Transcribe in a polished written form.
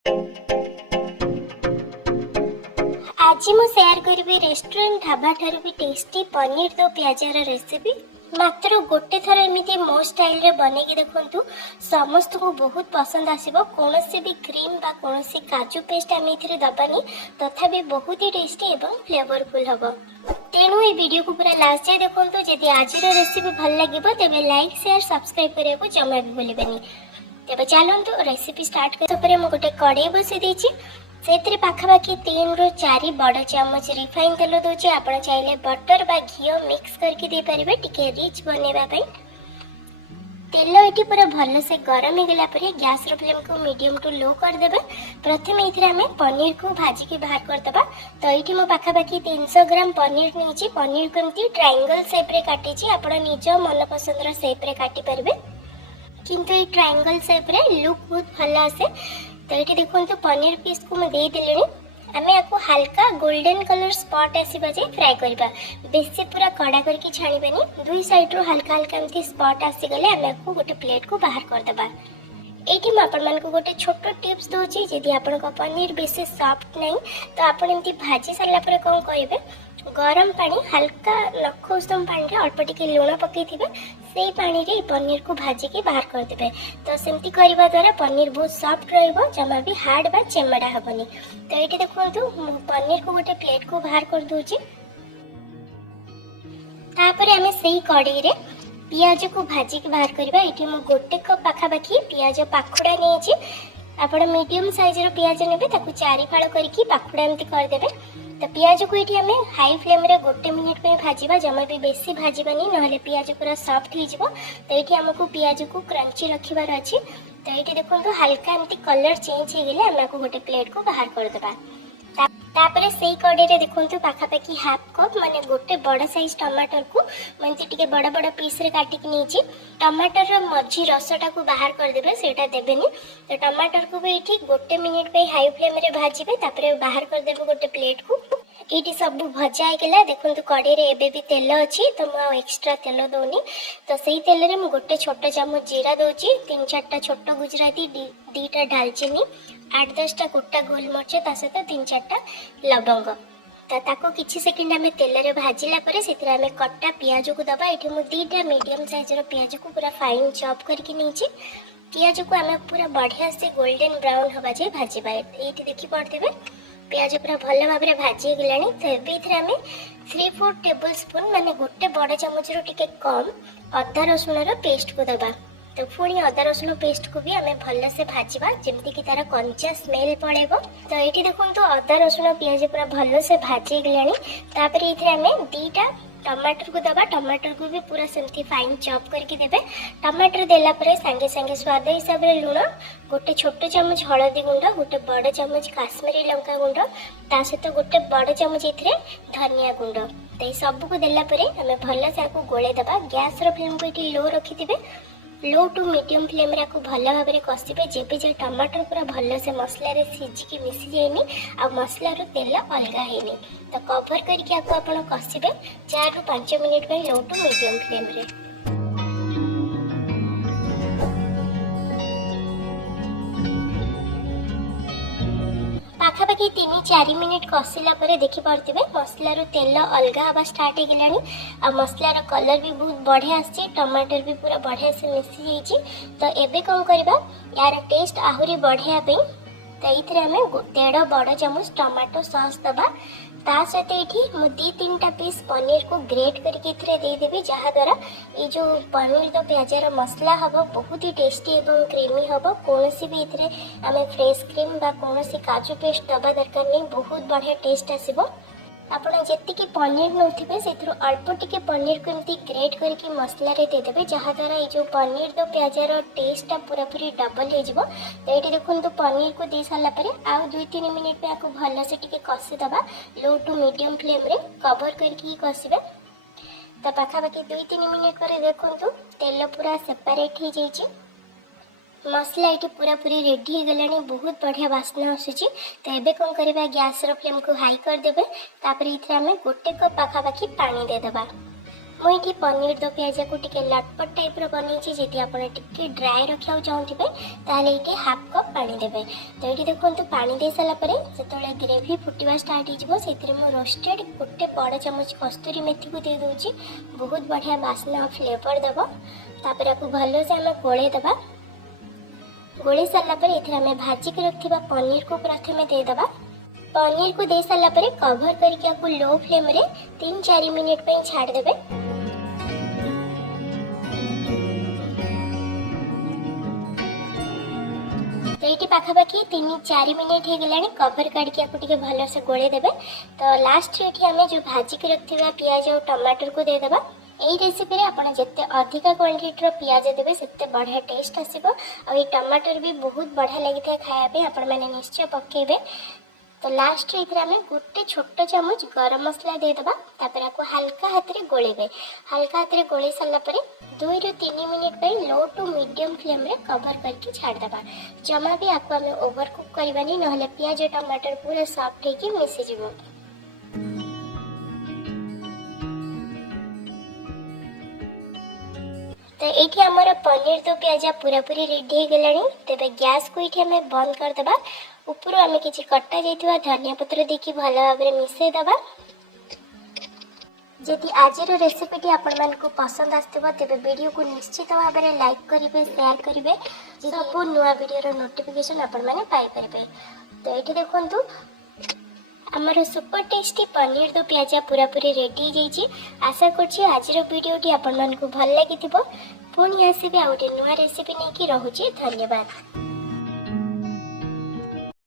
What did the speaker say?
आज मैं शेयर करी रेस्टोरेंट ढाबा ठारू भी टेस्टी पनीर दो प्याजार रेसिपी। मात्र गोटे थर एमती मो स्टाइल रे बनेगी देखु समस्त को बहुत पसंद आसीबो। कोनोसी भी क्रीम बा कोनोसी काजू पेस्ट आम एथिरे दबानी तथापि बहुत ही टेस्टी एवं फ्लेवरफुल हबो। तेणु ये वीडियो को पूरा लास्ट जाए देखो। जदि आज रेसिपी भल लगे तेज लाइक शेयर सब्सक्राइब करने को जमा भी भूलें। तेज चलतु रेसिपी स्टार्ट कर गोटे कड़े बसई देछि से पाखापाखि 3 ରୁ 4 बड़ चामच रिफाइन तेल दूचे। आप चाहिए बटर बा घी मिक्स करके दे पारे टिके रिच बनैबा पई। तेल ये पूरा भल से गरम हो गला पर गैस फ्लेम को मीडियम टू लो कर देबे। प्रथम ये आम पनीर को भाजी के बाहर करदबा। तो ये मो पाखापाखि 300 ग्राम पनीर नहीं। पनीर को एमती ट्रायंगल शेप रे काटी आप निज मन पसंद शेप रे काटी पारे किंतु ये ट्रायंगल शेप रे लुक बहुत भल आसे। तो ये देखो पनीर पीस को मुझे देदेली। आम आपको हल्का गोल्डन कलर स्पॉट आसवा जाए फ्राए करबा। बेसी पूरा कड़ा करके छाणीबानी। दुई साइड रो हल्का हल्का एमती स्पॉट आसीगले आम आपको गोटे प्लेट को बाहर करदबा। ये मुझे गोटे छोट टिप्स दूसरी जदि आप पनीर बेसी सॉफ्ट नहीं तो आप एमती भाजी सारा पर कौन करेंगे गरम पानी हल्का नख उषम पानी अल्प टिके लुण पकई से पानी रे पनीर को भाजी के बाहर करदे। तो सेमती करने द्वारा पनीर बहुत सॉफ्ट जमा भी हार्ड बा चेमड़ा हेनी। तो ये देखो पनीर को गोटे प्लेट को बाहर कर दूची। तापर आम से कड़े रे पियाज को भाजी के बाहर करबा। ये मु गोटे कप पाखापाखि पियाज पाखुड़ा नहीं। आप मीडियम साइज रो पियाज ने 4 फाड़ करके पाखुड़ा एमती करदे। तो पियाज को ये आम हाई फ्लेम रे गोटे मिनिट पे भाजवा। जमा भी बेसी भाजबानी ना पियाज पूरा सॉफ्ट हो। तो ये आमको पियाज को क्रंची रखिबार अच्छी। तो ये देखो हल्का एमती कलर चेंज हो गले आम गोटे प्लेट को बाहर करदबा। तापरे से कड़े रे देखो पाखापाखि हाफ कप माने गोटे बड़ साइज टमाटर को मुझे टिके बड़ बड़ पीस रे काटिक नहीं। टमाटर रो मझी रसटा को बाहर करदेबे सेटा देबेनी। तो टमाटर को भी ये गोटे मिनिट पे हाई फ्लेम रे भाजिबे। तापरे बाहर करदेबे गोटे प्लेट को। ये सब भजा होगा देखो कड़े रे एबे भी तेल अच्छी। तो मुझे एक्स्ट्रा तेल दौनी। तो से तेल रे गोटे छोट चामच जीरा दूची 3-4टा छोट गुजराती 2टा डालचीनी 8-10टा गोटा गोलमरिच सहित 3-4टा लवंग। तो ताको किछि सेकंड आम तेल रे भाजिला परे से आम कटा पियाज को दबा। ये मुझे 2टा मीडियम साइज रो पियाज को पूरा फाइन चॉप करके नहीं। पियाज को आम पूरा बढ़िया से गोल्डन ब्राउन हवा जाए भाजवा। ये देखी पड़े पियाज पूरा भल भाव में भाजी गलानी। तो ये आम 3-4 टेबल स्पून माने गोटे बड़ चामच रो टिके कम अदा रसुण रो पेस्ट को दबा। तो पुणी अदा रसुण पेस्ट को भी आम भल से भाजवा जमती कि तार कंचा स्मेल पड़ेबो। तो ये देखो तो अदा रसुण पियाज पूरा भल से भाजी गलानी। तापर ये आम 2टा टमाटर को दबा। टमाटर को भी पूरा सेमती फाइन चॉप करके देबे। टमाटर देला परे संगे संगे स्वाद हिसाब रे लुण गोटे छोट चामच हळदी गुंड गोटे बड़ चामच काश्मीरी लंका गुंड ता सहित गोटे बड़ चामच एथिरे धनिया गुंड। तो ये सब को देला परे आम भल से आपको गोले दबा। गैस रो फ्लेम को ये लो रखिथिबे। लो टू मीडियम फ्लेम रे आपको भल भाव में कषिबे। जेबे जे टमाटर पूरा भल से मसला रे सिझिकी मिसी जाइनी आ मसला रो तेल अलग हैनी। तो कवर करके आपको आपण कषिबे 4 ରୁ 5 मिनिट पे लो टू मीडियम फ्लेम रे। पाखापाखि 3-4 मिनिट कषिला परे देखि पारथिबे मसला रो तेल अलग हवा स्टार्ट हो गलानी। आ मसला रो कलर भी बहुत बढ़िया आछि। टमाटर भी पूरा बढ़िया से मिसी जाइछि। तो एबे कौन करबा यार टेस्ट आहुरी बढ़िया पे। तो ये आम 1.5 बड़ चामच टमाटो सॉस दबा। ता सहित ये 2-3टा पीस पनीर को ग्रेट करके देदेवी जहाँ द्वारा ये जो पनीर तो प्याजार मसला हम बहुत ही टेस्टी और क्रीमी हम। कौन सी भी ये आम फ्रेश क्रीम बा कौन सी काजू पेस्ट दबा दरकार नहीं। बहुत बढ़िया टेस्ट आसब। आपड़ जी पनीर नौथे से अल्प टिके पनीर को एमती ग्रेट करके मसला रे देदेवे जहाँ द्वारा ये जो पनीर दो प्याजार टेस्टा पूरा पूरी डबल हो। तो ये देखो पनीर को दे सारापर आउ 2-3 मिनिट पे आपको भल से टिके कषिदबा। लो टू मीडियम फ्लेम रे कवर करके कषिबे। तो पाखापाखि 2-3 मिनिट पर देखो तेल पूरा सेपरेट हो जाइए। मसला ये पूरा पूरी रेडी हो गलानी। बहुत बढ़िया बास्ना आसूची। तो ये कौन करवा गैस रो फ्लेम को हाई करदेवे। तापर ये आम 1 कप पाखापाखि पानी देदेबा। मुझे पनीर दो पियाज को टिके लटपट टाइप बनई जी आप ड्राए रखा चाहूबे ताले ये हाफ कप पानी देवे। तो ये देखो पानी दे सारापर जो ग्रेवी फुटवा स्टार्ट हो रोस्टेड गोटे बड़ चामच कस्तूरी मेथी को दे दूची। बहुत बढ़िया बास्ना फ्लेवर दब। तापर आपको भल से आम गोले दबा। गोले सारापर ये भाजिक रखा पनीर को प्रथम देदबा। पनीर को दे सारापर कवर करके लो फ्लेम रे 3-4 मिनिट पे छाड़ देबे। तो ये पाखापाखि 3-4 मिनिट हो गलानी कवर करके भल से गोले देबे। तो लास्ट ये आम जो भाजिक रखा पियाज और टमाटर को देदबा। यही रेसिपी रे आपन जिते अधिक क्वांटिटी रो पियाज देबे सेते बढ़िया टेस्ट आसीबो। और ये टमाटर भी बहुत बढ़िया लगी था खाया पे आपण माने निश्चय पकेबे। तो लास्ट ये आम गोटे छोट चामच गरम मसला देदबा। तापर आपको हल्का हाथ रे गोलेबे। हल्का हाथ रे गोले सारा पर 2-3 मिनिट पे लो टू मीडियम फ्लेम रे कवर करके छाड़ देबा। जमा भी आपको आम ओवर कुक करबानी नहले पियाज टमाटर पूरा सॉफ्ट होके मिसी जिवो। तो ये आमर पनीर दो पियाज पूरा पूरी रेडी हो गलानी। तेबे गैस को ये आम बंद करदबा। ऊपर आम किसी कटा जाइथिबा धनिया पत्र देकी भल भाव में मिसई दबा। जदि आज रेसिपीटी आपण मानकु पसंद आसथिबा तेबे वीडियो को निश्चित भाव में लाइक करिवे शेयर करिवे। सब नुआ वीडियो नोटिफिकेशन आपण माने पाई परिबे। तो ये देखंतु आमर सुपर टेस्टी पनीर दो पियाज पूरा पूरी रेडी जाइए। आशा करछि आज वीडियोटी आपण मानकु भल लागिथिबो। पुणी आसीबे आ गोटे नुआ रेसिपी नहीं कि रहुछि। धन्यवाद।